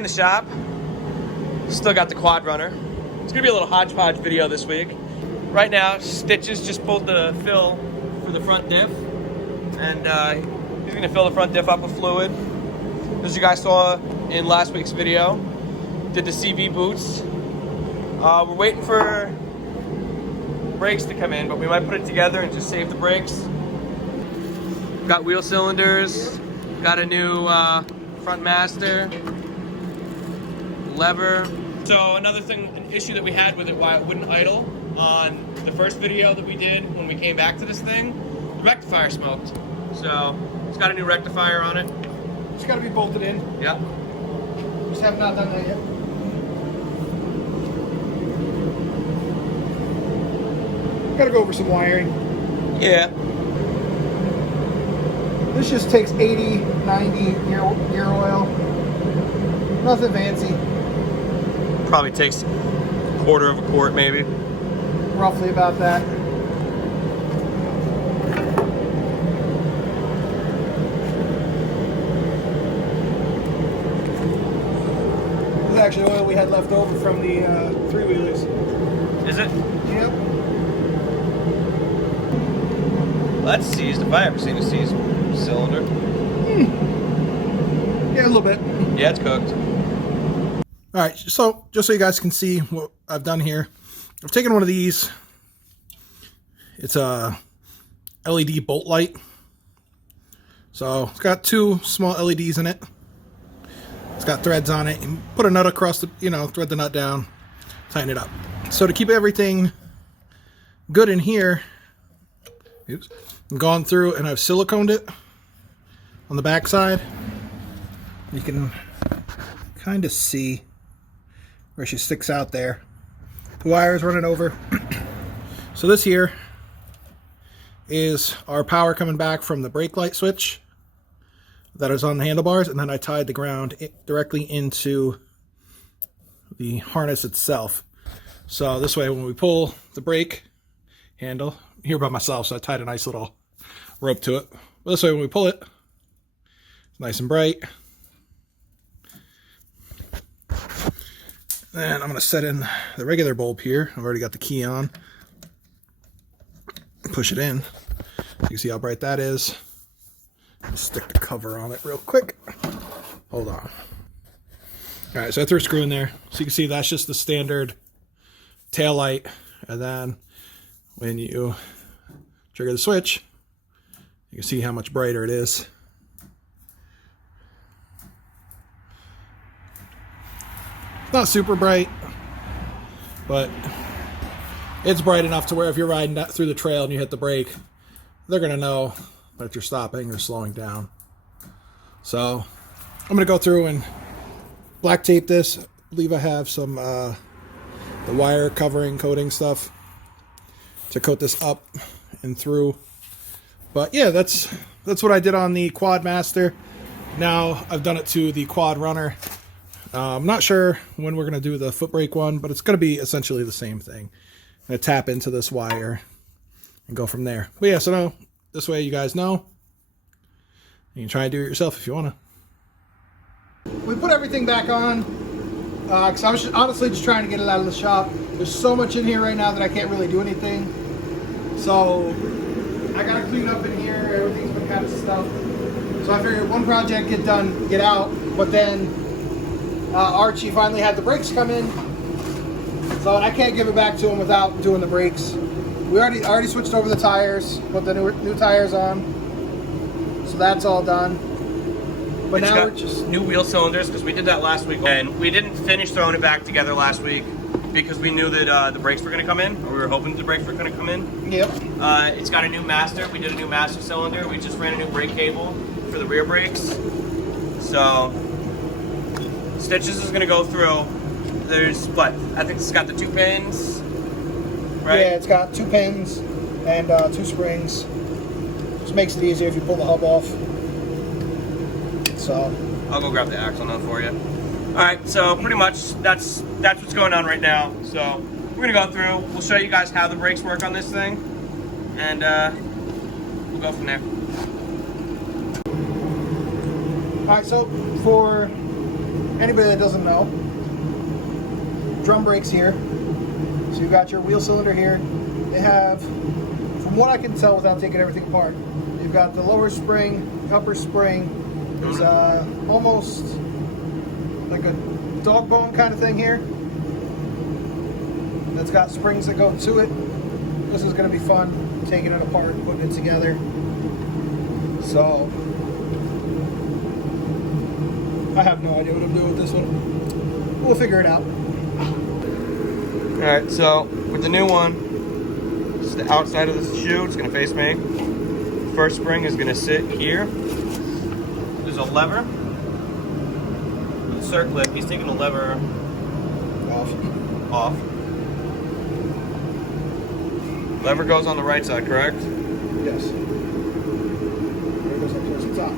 in the shop. Still got the Quad Runner. It's gonna be a little hodgepodge video this week. Right now, Stitches just pulled the fill for the front diff, and he's gonna fill the front diff up with fluid. As you guys saw in last week's video, did the CV boots. We're waiting for brakes to come in, but we might put it together and just save the brakes. Got wheel cylinders, got a new front master, lever. So another thing, an issue that we had with it, why it wouldn't idle on the first video that we did when we came back to this thing, the rectifier smoked. So it's got a new rectifier on it. It's got to be bolted in. Yep. Just have not done that yet. Got to go over some wiring. Yeah. This just takes 80, 90 gear oil. Nothing fancy. Probably takes a quarter of a quart, maybe. Roughly about that. This is actually oil we had left over from the three-wheelers. Is it? Yep. Well, that's seized, if I ever seen a seized cylinder. Yeah, a little bit. Yeah, it's cooked. All right, so just so you guys can see what I've done here, I've taken one of these. It's a LED bolt light. So it's got two small LEDs in it. It's got threads on it. You put a nut across the, thread the nut down, tighten it up. So to keep everything good in here, I've gone through and I've siliconed it on the back side. You can kind of see where she sticks out there. The wire is running over. So this here is our power coming back from the brake light switch that is on the handlebars, and then I tied the ground directly into the harness itself. So this way when we pull the brake handle, I'm here by myself, so I tied a nice little rope to it. But this way when we pull it, it's nice and bright. Then I'm going to set in the regular bulb here. I've already got the key on. Push it in. You can see how bright that is. Stick the cover on it real quick. Hold on. Alright, so I threw a screw in there. So you can see that's just the standard tail light. And then when you trigger the switch, you can see how much brighter it is. Not super bright, but it's bright enough to where if you're riding through the trail and you hit the brake, they're going to know that you're stopping or slowing down. So I'm going to go through and black tape this. I believe I have some the wire covering coating stuff to coat this up and through. But yeah, that's what I did on the Quad Master. Now I've done it to the Quad Runner. I'm not sure when we're going to do the foot brake one, but it's going to be essentially the same thing. I'm going to tap into this wire and go from there. But yeah, so now this way you guys know. You can try and do it yourself if you want to. We put everything back on because I was honestly just trying to get it out of the shop. There's so much in here right now that I can't really do anything. So I got to clean up in here. Everything's been kind of stuffed. So I figured one project get done, get out, but then Archie finally had the brakes come in, so I can't give it back to him without doing the brakes. We already switched over the tires, put the new tires on, so that's all done. But now we're just new wheel cylinders because we did that last week, and we didn't finish throwing it back together last week because we knew that the brakes were going to come in, or we were hoping the brakes were going to come in. Yep. It's got a new master. We did a new master cylinder. We just ran a new brake cable for the rear brakes. So Stitches is going to go through. There's what? I think it's got the 2 pins, right? Yeah, it's got 2 pins and 2 springs. Just makes it easier if you pull the hub off. So I'll go grab the axle nut for you. All right, so pretty much that's what's going on right now. So we're gonna go through. We'll show you guys how the brakes work on this thing, and we'll go from there. All right, so for anybody that doesn't know, drum brakes here. So you've got your wheel cylinder here. They have, from what I can tell without taking everything apart, you've got the lower spring, upper spring. There's almost like a dog bone kind of thing here. That's got springs that go to it. This is going to be fun, taking it apart and putting it together. So, I have no idea what I'm doing with this one. We'll figure it out. Alright, so with the new one, this is the outside of the shoe. It's going to face me. The first spring is going to sit here. There's a lever. The circlip, he's taking the lever off. Lever goes on the right side, correct? Yes. There it goes up towards the top.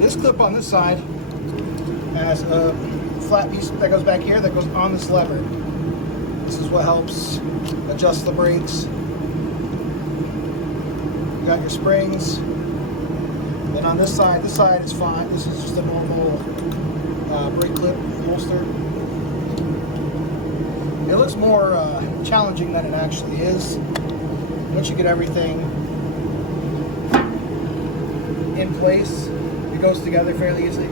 This clip on this side has a flat piece that goes back here that goes on this lever. This is what helps adjust the brakes. You got your springs. Then on this side is fine. This is just a normal brake clip holster. It looks more challenging than it actually is. Once you get everything in place, it goes together fairly easily.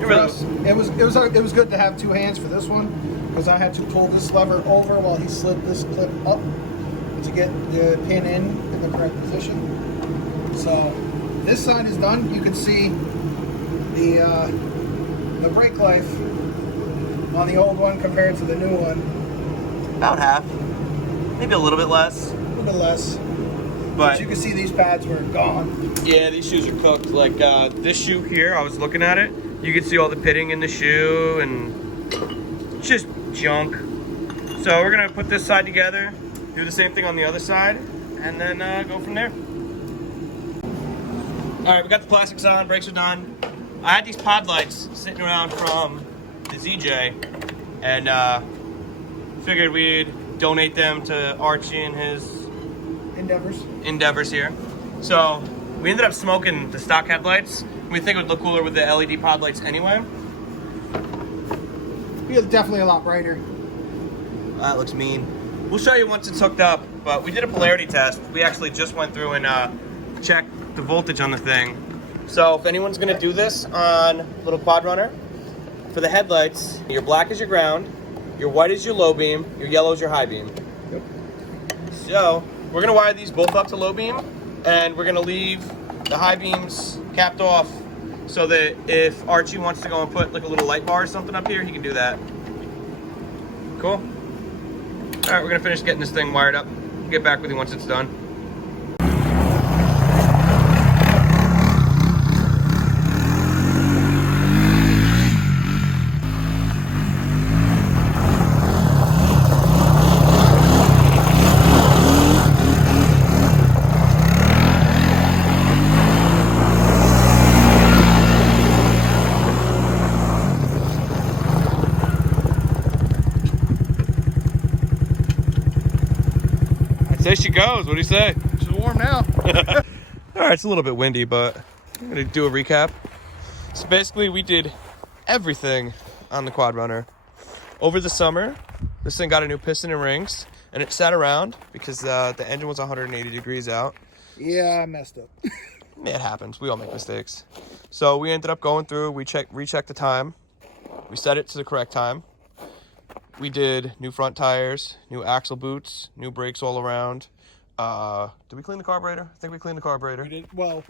It was good to have two hands for this one, because I had to pull this lever over while he slid this clip up to get the pin in the correct position. So this side is done. You can see the brake life on the old one compared to the new one. About half. Maybe a little bit less. A little bit less. But you can see these pads were gone. Yeah, these shoes are cooked. Like this shoe here, I was looking at it. You can see all the pitting in the shoe and it's just junk. So we're gonna put this side together, do the same thing on the other side, and then go from there. All right, we got the plastics on, brakes are done. I had these pod lights sitting around from the ZJ, and figured we'd donate them to Archie and his endeavors here. So we ended up smoking the stock headlights. We think it would look cooler with the LED pod lights anyway. Yeah, definitely a lot brighter. That looks mean. We'll show you once it's hooked up, but we did a polarity test. We actually just went through and checked the voltage on the thing. So if anyone's gonna do this on little Quad Runner, for the headlights, your black is your ground, your white is your low beam, your yellow is your high beam. Yep. So we're gonna wire these both up to low beam, and we're gonna leave the high beams capped off so that if Archie wants to go and put like a little light bar or something up here, he can do that. Cool. All right, we're gonna finish getting this thing wired up. Get back with you once it's done. There she goes. What do you say? She's warm now. All right, it's a little bit windy, but I'm gonna do a recap. So basically, we did everything on the Quad Runner. Over the summer, this thing got a new piston and rings, and it sat around because the engine was 180 degrees out. Yeah, I messed up. It happens. We all make mistakes. So we ended up going through. We rechecked the time. We set it to the correct time. We did new front tires, new axle boots, new brakes all around. Did we clean the carburetor? I think we cleaned the carburetor. We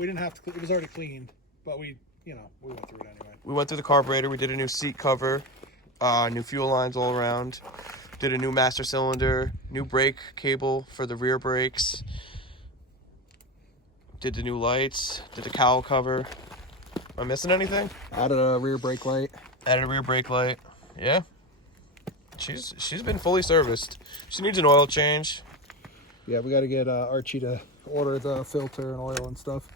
didn't have to. It was already cleaned, but we went through it anyway. We went through the carburetor. We did a new seat cover, new fuel lines all around. Did a new master cylinder, new brake cable for the rear brakes. Did the new lights. Did the cowl cover. Am I missing anything? Added a rear brake light. Added a rear brake light. Yeah. She's been fully serviced. She needs an oil change. Yeah, we got to get Archie to order the filter and oil and stuff.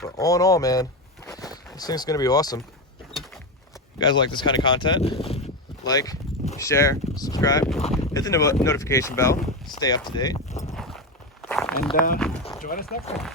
But all in all, man, this thing's gonna be awesome. You guys like this kind of content? Like, share, subscribe, hit the notification bell, stay up to date. And join us next time.